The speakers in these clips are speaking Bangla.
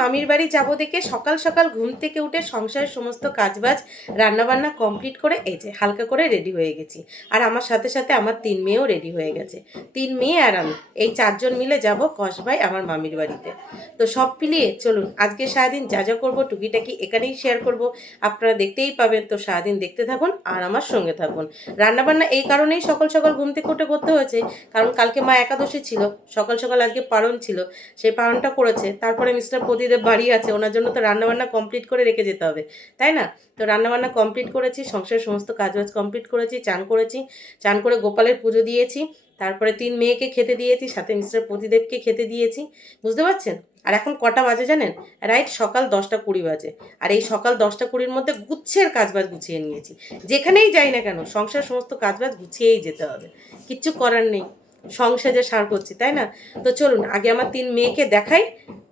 মামির বাড়ি যাবো দেখে সকাল সকাল ঘুম থেকে উঠে সংসারের সমস্ত কাজবাজ রান্নাবান্না কমপ্লিট করে এই যে হালকা করে রেডি হয়ে গেছি। আর আমার সাথে সাথে আমার 3 মেয়েও রেডি হয়ে গেছে। 3 মেয়ে আর আমি এই 4 জন মিলে যাব কসবাই আমার মামির বাড়িতে। তো সব মিলিয়ে চলুন আজকে সারাদিন যা যা করবো টুকিটাকি এখানেই শেয়ার করব, আপনারা দেখতেই পাবেন। তো সারাদিন দেখতে থাকুন আর আমার সঙ্গে থাকুন। রান্নাবান্না এই কারণেই সকাল সকাল ঘুম থেকে উঠে করতে হয়েছে, কারণ কালকে মা একাদশী ছিল, সকাল সকাল আজকে পারণ ছিল, সেই পালনটা করেছে। তারপরে মিস্টার প্রদীপ বাড়ি আছে, ওনার জন্য তো রান্নাবান্না কমপ্লিট করে রেখে যেতে হবে, তাই না? তো রান্নাবান্না কমপ্লিট করেছি, সংসারের সমস্ত কাজবাজ কমপ্লিট করেছি, চান করেছি, চান করে গোপালের পুজো দিয়েছি, তারপরে 3 মেয়েকে খেতে দিয়েছি, সাথে মিস্টার প্রদীপকে খেতে দিয়েছি, বুঝতে পারছেন? আর এখন কটা বাজে জানেন? রাইট সকাল 10টা 20 বাজে। আর এই সকাল 10টা 20-র মধ্যে গুচ্ছের কাজবাজ গুছিয়ে নিয়েছি। যেখানেই যাই না কেন সংসার সমস্ত কাজবাজ গুছিয়েই যেতে হবে, কিচ্ছু করার নেই, সংসারে সার করছি, তাই না? তো চলুন আগে আমার 3 মেয়েকে দেখাই,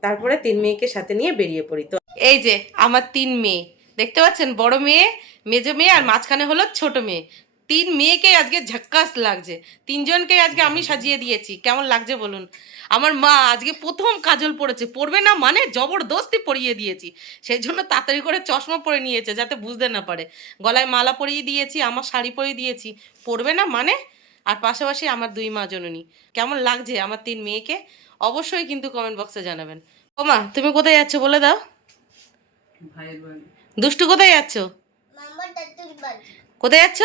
তারপরে 3 মেয়েকে সাথে নিয়ে বেরিয়ে পড়ি। তো এই যে আমার 3 মেয়ে দেখতে পাচ্ছেন, বড় মেয়ে, মেজো মেয়ে আর মাঝখানে হলো ছোট মেয়ে। 3 মেয়েকে আজকে ঝাক্কাস লাগছে, 3 জনকে আজকে আমি সাজিয়ে দিয়েছি। কেমন লাগছে বলুন? আমার মা আজকে প্রথম কাজল পরেছে, পরবে না মানে জবরদস্তি পরিয়ে দিয়েছি, সেই জন্য তাড়াতাড়ি করে চশমা পরে নিয়েছে যাতে বুঝতে না পারে। গলায় মালা পরিয়ে দিয়েছি, আমার শাড়ি পরিয়ে দিয়েছি, পরবে না মানে। আর পাশাপাশি আমার 2 মা জননী। কেমন লাগছে আমার 3 মেয়েকে অবশ্যই কিন্তু কমেন্ট বক্সে জানাবেন। ও মা, তুমি কোথায় যাচ্ছ বলে দাও? দুষ্টু কোথায় যাচ্ছ? কোথায় যাচ্ছ?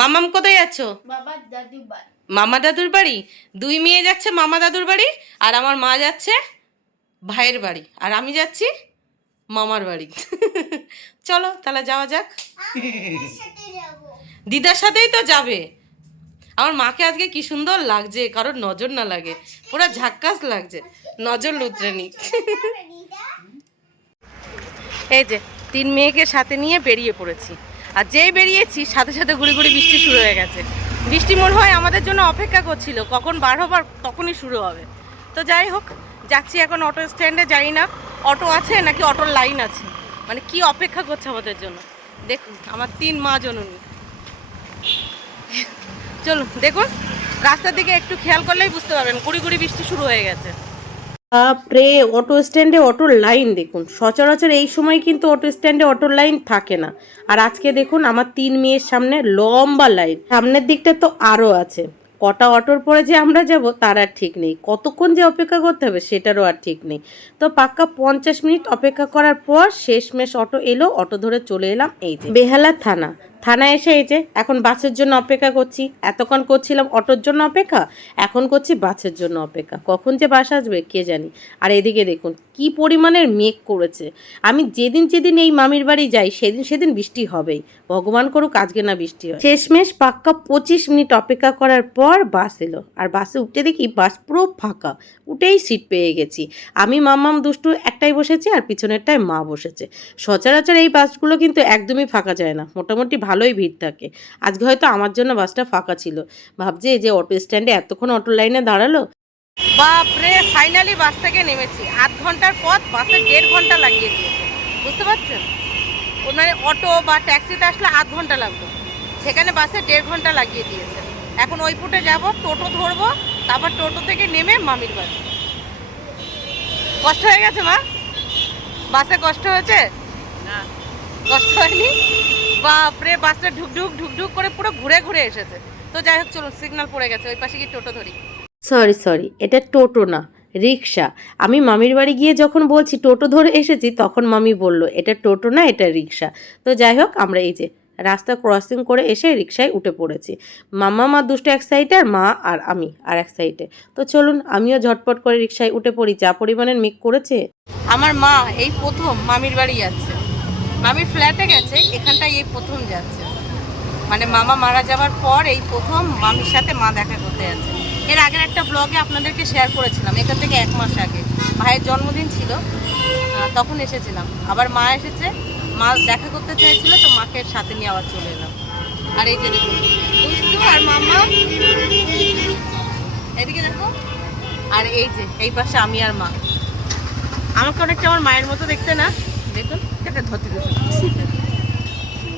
মামাম কোথায় যাচ্ছ? মামা দাদুর বাড়ি। 2 মেয়ে যাচ্ছে মামা দাদুর বাড়ি, আর আমার মা যাচ্ছে ভাইয়ের বাড়ি, আর আমি যাচ্ছি মামার বাড়ি। চলো তাহলে যাওয়া যাক। দিদার সাথেই তো যাবে। আমার মাকে আজকে কি সুন্দর লাগছে, কারোর নজর না লাগে, পুরো ঝাক্কাস লাগছে, নজর লুতরে নি। এই যে 3 মেয়েকে সাথে নিয়ে বেরিয়ে পড়েছি, আর যেই বেরিয়েছি সাথে সাথে গুড়ি গুড়ি বৃষ্টি শুরু হয়ে গেছে। বৃষ্টি মনে হয় আমাদের জন্য অপেক্ষা করছিল, কখন বার হবার তখনই শুরু হবে। তো যাই হোক, যাচ্ছি এখন অটো স্ট্যান্ডে, জানি না অটো আছে নাকি অটোর লাইন আছে, মানে কি অপেক্ষা করছে আমাদের জন্য। দেখুন আমার 3 মা জননী। চলুন দেখুন, রাস্তার দিকে একটু খেয়াল করলেই বুঝতে পারবেন গুড়ি গুড়ি বৃষ্টি শুরু হয়ে গেছে। বাপরে, অটো স্ট্যান্ডে অটোর লাইন দেখুন। সচরাচর এই সময় কিন্তু অটো স্ট্যান্ডে অটোর লাইন থাকে না, আর আজকে দেখুন আমার 3 মেয়ের সামনে লম্বা লাইন। সামনের দিকটা তো আরও আছে। কটা অটোর পরে যে আমরা যাব তার আর ঠিক নেই, কতক্ষণ যে অপেক্ষা করতে হবে সেটারও আর ঠিক নেই। তো পাক্কা 50 মিনিট অপেক্ষা করার পর শেষমেশ অটো এলো, অটো ধরে চলে এলাম এই যে বেহালা থানায় এসে এই যে এখন বাসের জন্য অপেক্ষা করছি। এতক্ষণ করছিলাম অটোর জন্য অপেক্ষা, এখন করছি বাসের জন্য অপেক্ষা, কখন যে বাস আসবে কে জানি। আর এদিকে দেখুন কি পরিমাণের মেঘ করেছে। আমি যেদিন এই মামির বাড়ি যাই সেদিন বৃষ্টি হবেই, ভগবান করুক আজকে না বৃষ্টি হয়। শেষমেশ পাক্কা 25 মিনিট অপেক্ষা করার পর বাস এলো, আর বাসে উঠে দেখি বাস পুরো ফাঁকা, উঠেই সিট পেয়ে গেছি। আমি মাম্মাম দুষ্টু একটাই বসেছি, আর পিছনেরটায় মা বসেছে। সচরাচর এই বাসগুলো কিন্তু একদমই ফাঁকা যায় না, মোটামুটি ভালোই ভিড় থাকে। আজকে হয়তো আমার জন্য বাসটা ফাঁকা ছিল। ভাবছি এই যে অটো স্ট্যান্ডে এতক্ষণ অটো লাইনে দাঁড়ালো। বাপরে, ফাইনালি বাস থেকে নেমেছি। 8 ঘন্টার পথ বাসে 1.5 ঘন্টা লাগিয়ে দিয়েছে, বুঝতে পারছেন? মানে অটো বা ট্যাক্সিতে আসলে 8 ঘন্টা লাগতো, সেখানে বাসে 1.5 ঘন্টা লাগিয়ে দিয়েছে। এখন ওই ফুটে যাব, টোটো ধরবো, তারপর টোটো থেকে নেমে মামির বাড়ি। কষ্ট হয়ে গেছে মা? বাসে কষ্ট হয়েছে? না কষ্ট হয়নি। বাপরে, বাসটা ঢুকঢুক করে পুরো ঘুরে ঘুরে এসেছে। তো যাই হোক চলুন, সিগন্যাল পড়ে গেছে, ওই পাশে গিয়ে টোটো ধরি। সরি, এটা টোটো না, রিক্সা। আমি মামির বাড়ি গিয়ে যখন বলছি টোটো ধরে এসেছি, তখন মামি বলল এটা টোটো না, এটা রিক্সা। তো যাই হোক আমরা এই যে রাস্তা ক্রসিং করে এসে রিক্সায় উঠে পড়েছি। মা দুষ্ট এক সাইডে, আর মা আর আমি আর এক সাইডে। তো চলুন আমিও ঝটপট করে রিক্সায় উঠে পড়ি, যা পরিমাণের মেঘ করেছে। আমার মা এই প্রথম মামির বাড়ি যাচ্ছে, মামির ফ্ল্যাটে গেছে, এখানটায় এই প্রথম যাচ্ছে, মানে মামা মারা যাওয়ার পর এই প্রথম মামির সাথে মা দেখা করতে যাচ্ছে। এর আগের একটা ব্লগে আপনাদেরকে শেয়ার করেছিলাম, এখান থেকে 1 মাস আগে ভাইয়ের জন্মদিন ছিল, তখন এসেছিলাম। আবার মা এসেছে, মা দেখা করতে চাইছিল, তো মাকে সাথে নিয়ে আবার চলে এলাম। আর এই যে দেখুন দুষ্টু আর মামা, এদিকে দেখো, আর এই যে এই পাশে আমি আর মা। আমাকে অনেকটা আমার মায়ের মতো দেখতে না? দেখুন এটা ধরতে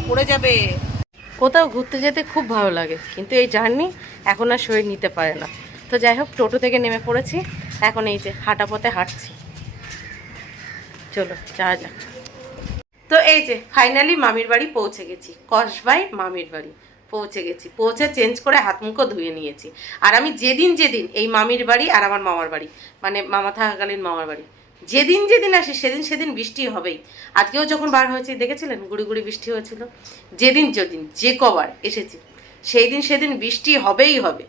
পড়ে যাবে। কোথাও ঘুরতে যেতে খুব ভালো লাগে, কিন্তু এই জার্নি এখন আর শরীর নিতে পারে না। তো যাই হোক টোটো থেকে নেমে পড়েছি, এখন এই যে হাঁটা পথে হাঁটছি। চলো যাওয়া যাক। তো এই যে ফাইনালি মামির বাড়ি পৌঁছে গেছি, কসবাই মামির বাড়ি পৌঁছে গেছি। পৌঁছে চেঞ্জ করে হাত মুখও ধুয়ে নিয়েছি। আর আমি যেদিন যেদিন এই মামির বাড়ি আর আমার মামার বাড়ি, মানে মামা থাকাকালীন মামার বাড়ি যেদিন যেদিন আসি সেদিন সেদিন বৃষ্টি হবেই। আজকেও যখন বার হয়েছি দেখেছিলেন গুড়ি গুড়ি বৃষ্টি হয়েছিল। যেদিন যেদিন যে কবার এসেছি সেই দিন সেদিন বৃষ্টি হবেই হবে।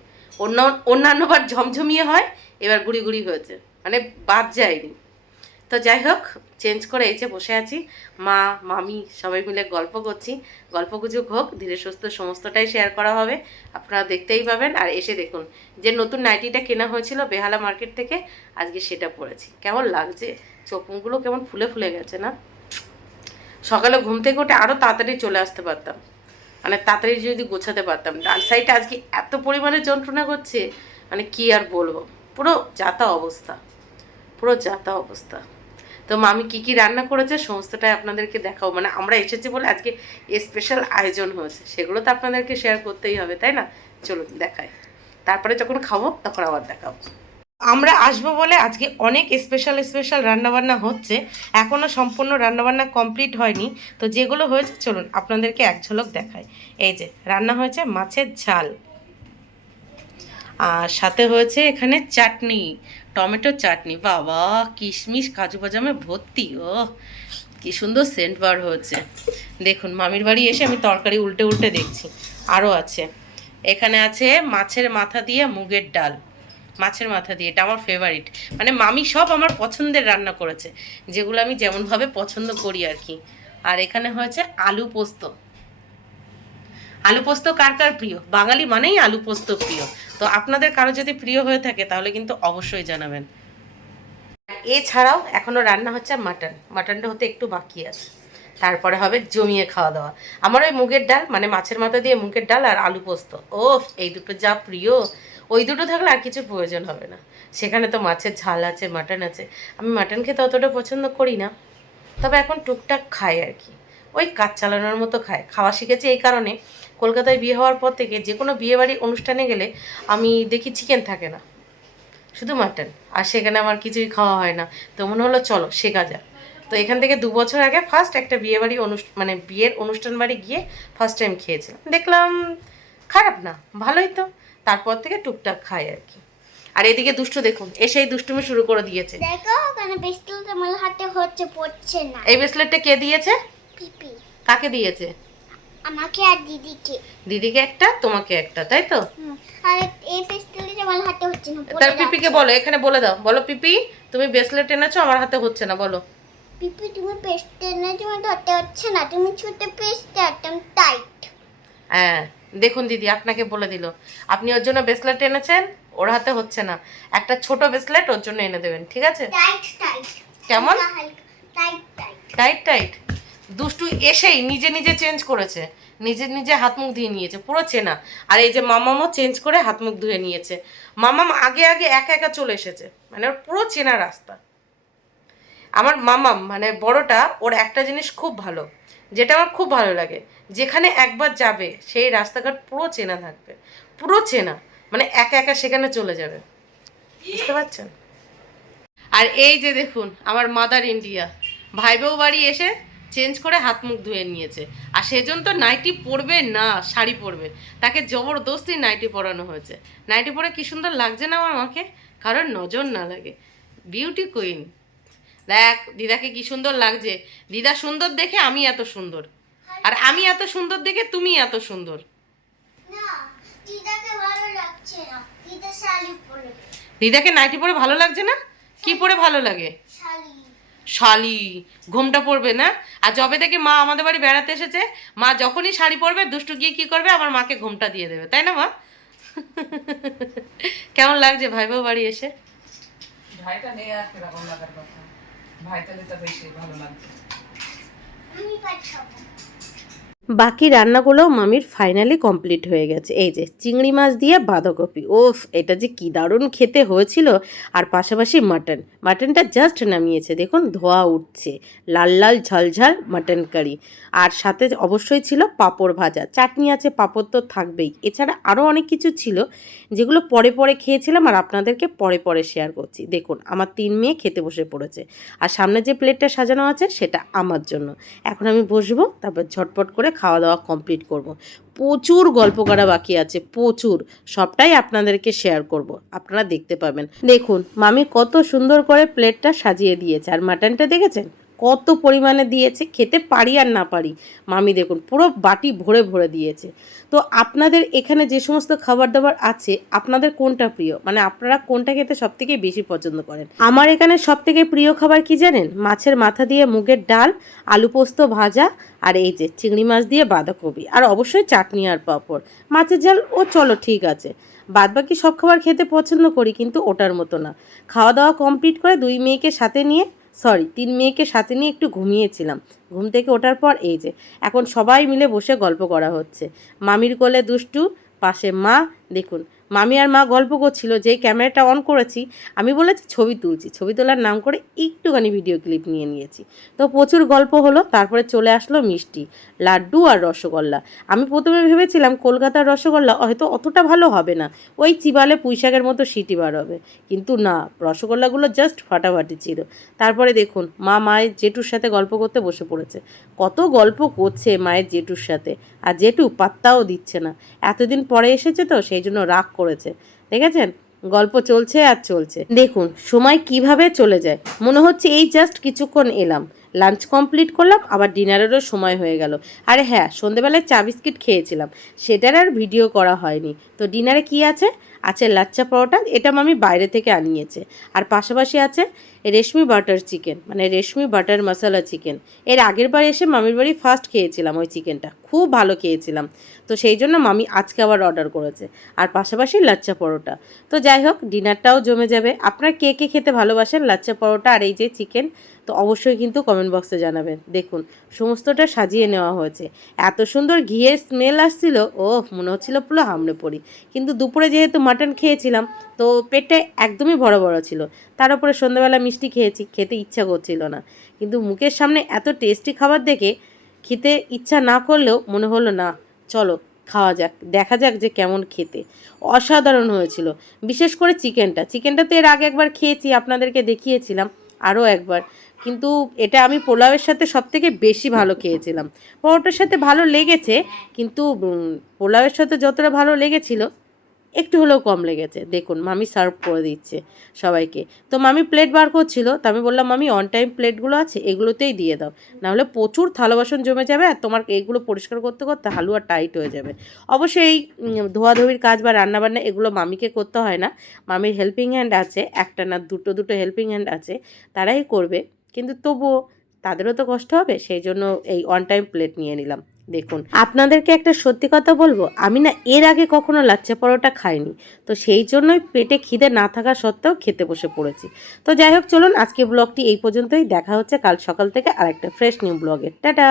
অন্যান্যবার ঝমঝমিয়ে হয়, এবার গুড়ি গুড়ি হয়েছে, মানে বাদ যায়নি। তো যাই হোক, চেঞ্জ করে এই যে বসে আছি, মা মামি সবাই মিলে গল্প করছি। গল্পগুজব হোক, ধীরে সুস্থ সমস্তটাই শেয়ার করা হবে, আপনারা দেখতেই পাবেন। আর এসে দেখুন যে নতুন নাইটিটা কেনা হয়েছিল বেহালা মার্কেট থেকে, আজকে সেটা পরেছি। কেমন লাগছে, চোখ মুখগুলো কেমন ফুলে ফুলে গেছে না। সকালে ঘুম থেকে উঠে আরও তাড়াতাড়ি চলে আসতে পারতাম, মানে তাড়াতাড়ি যদি গোছাতে পারতাম। ডান সাইডটা আজকে এত পরিমাণে যন্ত্রণা করছে, মানে কি আর বলবো, পুরো যাতা অবস্থা, পুরো যাতা অবস্থা। তো মামি কী কী রান্না করেছে সমস্তটাই আপনাদেরকে দেখাও, মানে আমরা এসেছি বলে আজকে স্পেশাল আয়োজন হয়েছে, সেগুলো তো আপনাদেরকে শেয়ার করতেই হবে, তাই না? চলুন দেখাই, তারপরে যখন খাবো তখন আবার দেখাবো। আমরা আসবো বলে আজকে অনেক স্পেশাল স্পেশাল রান্নাবান্না হচ্ছে, এখনও সম্পূর্ণ রান্নাবান্না কমপ্লিট হয়নি। তো যেগুলো হয়েছে চলুন আপনাদেরকে এক ঝলক দেখাই। এই যে রান্না হয়েছে মাছের ঝাল, আর সাথে হয়েছে এখানে চাটনি, টমেটোর চাটনি। বাবা, কিশমিশ কাজু বাদামে ভর্তি, ও কি সুন্দর সেন্ট বার হয়েছে। দেখুন মামির বাড়ি এসে আমি তরকারি উল্টে উল্টে দেখছি। আরও আছে, এখানে আছে মাছের মাথা দিয়ে মুগের ডাল, মাছের মাথা দিয়ে, এটা আমার ফেভারিট। মানে মামি সব আমার পছন্দের রান্না করেছে, যেগুলো আমি যেমনভাবে পছন্দ করি আর কি। আর এখানে হয়েছে আলু পোস্ত। আলু পোস্ত কার কার প্রিয়? বাঙালি মানেই আলু পোস্ত প্রিয়। তো আপনাদের কারো যদি প্রিয় হয়ে থাকে তাহলে কিন্তু অবশ্যই জানাবেন। এছাড়াও এখনও রান্না হচ্ছে মাটন, মাটনটা হতে একটু বাকি আছে, তারপরে হবে জমিয়ে খাওয়া দাওয়া। আমার ওই মুগের ডাল, মানে মাছের মাথা দিয়ে মুগের ডাল আর আলু পোস্ত, ও এই দুটো যা প্রিয়, ওই দুটো থাকলে আর কিছু প্রয়োজন হবে না। সেখানে তো মাছের ঝাল আছে, মাটন আছে। আমি মাটন খেতে অতটা পছন্দ করি না, তবে এখন টুকটাক খাই আর কি, ওই কাজ চালানোর মতো খায়। খাওয়া শিখেছি এই কারণে, কলকাতায় বিয়ে হওয়ার পর থেকে যে কোনো বিয়েবাড়ি অনুষ্ঠানে গেলে আমি দেখি চিকেন থাকে না, শুধু মাটন, আর সেখানে আমার কিছুই খাওয়া হয় না। তো মনে হলো চলো শেখা যাক। তো এখান থেকে 2 বছর আগে ফার্স্ট একটা বিয়েবাড়ি মানে বিয়ের অনুষ্ঠান বাড়ি গিয়ে ফার্স্ট টাইম খেয়েছিলাম, দেখলাম খারাপ না, ভালোই তো। তারপর থেকে টুকটাক খাই আর কি। আর এদিকে দুষ্টু দেখুন, এসেই দুষ্টুমি শুরু করে দিয়েছে। দেখো কেন ব্রেসলেট আমার হাতে হচ্ছে, পড়ছে না। এই ব্রেসলেটটা কে দিয়েছে? পিপি কাকে দিয়েছে? আমাকে আর দিদিকে। দিদিকে একটা, তোমাকে একটা, তাই তো? আর এই ব্রেসলেট আমার হাতে হচ্ছে না, তার পিপিকে বলো, এখানে বলে দাও, বলো পিপি তুমি ব্রেসলেট এনেছো, আমার হাতে হচ্ছে না, বলো। পিপি তুমি ব্রেসলেট না, তোমার হাতে হচ্ছে না, তুমি ছোট ব্রেসলেট একদম টাইট। হ্যাঁ দেখুন দিদি আপনাকে বলে দিল, আপনি ওর জন্য ব্রেসলেট এনেছেন, ওর হাতে হচ্ছে না, একটা ছোট ব্রেসলেট ওর জন্য এনে দেবেন, ঠিক আছে? টাইট টাইট কেমন টাইট টাইট টাইট টাইট? দুষ্টু এসেই নিজে নিজে চেঞ্জ করেছে, নিজে নিজে হাত মুখ ধুয়ে নিয়েছে, পুরো চেনা। আর এই যে মামামও চেঞ্জ করে হাত মুখ ধুয়ে নিয়েছে। মামাম আগে আগে একা একা চলে এসেছে, মানে ওর পুরো চেনা রাস্তা। আমার মামাম মানে বড়টা, ওর একটা জিনিস খুব ভালো, যেটা আমার খুব ভালো লাগে, যেখানে একবার যাবে সেই রাস্তাঘাট পুরো চেনা থাকবে, পুরো চেনা, মানে একা একা সেখানে চলে যাবে, বুঝতে পারছেন? আর এই যে দেখুন আমার মাদার ইন্ডিয়া, ভাই বউ বাড়ি এসে চেঞ্জ করে হাত মুখ ধুয়ে নিয়েছে। আর সেজন্য তো নাইটি পরবে না, শাড়ি পরবে, তাকে জবরদস্তি নাইটি পরানো হয়েছে। নাইটি পরে কি সুন্দর লাগছে না আমার মাকে, কারোর নজর না লাগে, বিউটি কুইন। দেখ দিদাকে কি সুন্দর লাগছে, দিদা সুন্দর দেখে আমি এত সুন্দর, আর আমি এত সুন্দর দেখে তুমি এত সুন্দর। না, দিদাকে ভালো লাগছে না, দিদা শাড়ি পরে। দিদাকে নাইটি পরে ভালো লাগছে না? কি পরে ভালো লাগে? শাড়ি। শালি ঘোমটা পরবে না? আর যবে থেকে মা আমাদের বাড়ি বেড়াতে এসেছে, মা যখনই শাড়ি পরবে দুষ্টু গিয়ে কি করবে, আমার মাকে ঘোমটা দিয়ে দেবে, তাই না মা? কেমন লাগছে ভাই বউ বাড়ি এসে? ভাইটা নেই আর কিরকম লাগার কথা, ভাইটা নিতে বেশি ভালো লাগছে। আমি পাঠাবো। বাকি রান্নাগুলো মামির ফাইনালি কমপ্লিট হয়ে গেছে। এই যে চিংড়ি মাছ দিয়ে বাঁধাকপি, ওফ এটা যে কি দারুণ খেতে হয়েছিল। আর পাশাপাশি মাটনটা জাস্ট নামিয়েছে, দেখুন ধোয়া উঠছে, লাল লাল ঝালঝাল মাটন কারি। আর সাথে অবশ্যই ছিল পাঁপড় ভাজা, চাটনি আছে, পাঁপড় তো থাকবেই। এছাড়া আরও অনেক কিছু ছিল যেগুলো পরে পরে খেয়েছিলাম আর আপনাদেরকে পরে পরে শেয়ার করছি। দেখুন আমার 3 মেয়ে খেতে বসে পড়েছে, আর সামনে যে প্লেটটা সাজানো আছে সেটা আমার জন্য। এখন আমি বসবো, তারপর ঝটপট করে খাওয়া দাওয়া কমপ্লিট করব। প্রচুর গল্প করা বাকি আছে, প্রচুর, সবটাই আপনাদেরকে শেয়ার করব, আপনারা দেখতে পাবেন। দেখুন মামি কত সুন্দর করে প্লেটটা সাজিয়ে দিয়েছে, আর মাটনটা দেখেছেন কত পরিমাণে দিয়েছে, খেতে পারি আর না পারি। মামি দেখুন পুরো বাটি ভরে ভরে দিয়েছে। তো আপনাদের এখানে যে সমস্ত খাবার দাবার আছে, আপনাদের কোনটা প্রিয়, মানে আপনারা কোনটা খেতে সব থেকে বেশি পছন্দ করেন? আমার এখানে সব থেকে প্রিয় খাবার কি জানেন? মাছের মাথা দিয়ে মুগের ডাল, আলু পোস্ত ভাজা, আর এই যে চিংড়ি মাছ দিয়ে বাঁধাকপি, আর অবশ্যই চাটনি আর পাঁপড়। মাছের ঝাল ও চলো ঠিক আছে, বাদবাকি সব খাবার খেতে পছন্দ করি, কিন্তু ওটার মতো না। খাওয়া দাওয়া কমপ্লিট করে 3 মেয়েকে সাথে নিয়ে একটু ঘুমিয়েছিলাম। ঘুম থেকে ওঠার পর এই যে এখন সবাই মিলে বসে গল্প করা হচ্ছে। মামির কোলে দুষ্টু, পাশে মা। দেখুন মামি আর মা গল্প করছিল, যেই ক্যামেরাটা অন করেছি আমি বলেছি ছবি তুলছি, ছবি তোলার নাম করে একটুখানি ভিডিও ক্লিপ নিয়ে নিয়েছি। তো প্রচুর গল্প হলো, তারপরে চলে আসলো মিষ্টি, লাড্ডু আর রসগোল্লা। আমি প্রথমে ভেবেছিলাম কলকাতার রসগোল্লা হয়তো অতটা ভালো হবে না, ওই চিবালে পুঁইশাকের মতো সিটি বার হবে, কিন্তু না, রসগোল্লাগুলো জাস্ট ফাটাফাটি ছিল। তারপরে দেখুন মা মায়ের জেঠুর সাথে গল্প করতে বসে পড়েছে। কত গল্প করছে মায়ের জেঠুর সাথে, আর জেঠু পাত্তাও দিচ্ছে না। এতদিন পরে এসেছে তো সেই জন্য রাগ করেছে। দেখেছেন গল্প চলছে আর চলছে, দেখুন সময় কিভাবে চলে যায়। মনে হচ্ছে এই জাস্ট কিছুক্ষণ এলাম, লাঞ্চ কমপ্লিট করলাম, আবার ডিনারেরও সময় হয়ে গেল। আরে হ্যাঁ, সন্ধেবেলায় চা বিস্কিট খেয়েছিলাম, সেটার আর ভিডিও করা হয়নি। তো ডিনারে কি আছে? আছে লাচ্চা পরোটা, এটা মামি বাইরে থেকে আনিয়েছে। আর পাশাপাশি আছে রেশমি বাটার চিকেন, মানে রেশমি বাটার মশলা চিকেন। এর আগের বার এসে মামির বাড়ি ফার্স্ট খেয়েছিলাম ওই চিকেনটা, খুব ভালো খেয়েছিলাম। তো সেই জন্য মামি আজকে আবার অর্ডার করেছে। আর পাশাপাশি লাচ্চা পরোটা। তো যাই হোক, ডিনারটাও জমে যাবে। আপনারা কে কে খেতে ভালোবাসেন লাচ্চা পরোটা আর এই যে চিকেন, তো অবশ্যই কিন্তু কমেন্ট বক্সে জানাবেন। দেখুন সমস্তটা সাজিয়ে নেওয়া হয়েছে, এত সুন্দর ঘিয়ের স্মেল আসছিল, ও মনে হচ্ছিল পুরো হামড়ে পড়ি। কিন্তু দুপুরে যেহেতু মাটন খেয়েছিলাম, তো পেটটা একদমই বড় বড় ছিল। তার উপরে সন্ধ্যাবেলা মিষ্টি খেয়েছি, খেতে ইচ্ছা করছিল না। কিন্তু মুখের সামনে এত টেস্টি খাবার দেখে খেতে ইচ্ছা না করলেও মনে হলো না, চলো খাওয়া যাক, দেখা যাক যে কেমন খেতে। অসাধারণ হয়েছিল, বিশেষ করে চিকেনটা তো এর আগে একবার খেয়েছি, আপনাদেরকে দেখিয়েছিলাম আরও একবার। কিন্তু এটা আমি পোলাওয়ের সাথে সবথেকে বেশি ভালো খেয়েছিলাম। পরোটার সাথে ভালো লেগেছে, কিন্তু পোলাওয়ের সাথে যতটা ভালো লেগেছিল একটু হলেও কম লেগেছে। দেখুন মামি সার্ভ করে দিচ্ছে সবাইকে। তো মামি প্লেট বার করছিল, তো আমি বললাম মামি অন টাইম প্লেটগুলো আছে এগুলোতেই দিয়ে দাও, নাহলে প্রচুর থালা বাসন জমে যাবে, আর তোমার এগুলো পরিষ্কার করতে করতে হালুয়া টাইট হয়ে যাবে। অবশ্যই এই ধোয়াধুয়ির কাজ বা রান্নাবান্না এগুলো মামিকে করতে হয় না, মামির হেল্পিং হ্যান্ড আছে, একটা না দুটো হেল্পিং হ্যান্ড আছে, তারাই করবে। কিন্তু তবুও তাদেরও তো কষ্ট হবে, সেই জন্য এই অন টাইম প্লেট নিয়ে নিলাম। দেখুন আপনাদেরকে একটা সত্যি কথা বলবো, আমি না এর আগে কখনো লাচ্চা পরোটা খাইনি, তো সেই জন্যই পেটে খিদে না থাকা সত্ত্বেও খেতে বসে পড়েছি। তো যাই হোক চলুন আজকে ব্লগটি এই পর্যন্তই, দেখা হচ্ছে কাল সকাল থেকে আরেকটা ফ্রেশ নিউ ব্লগে। টাটা।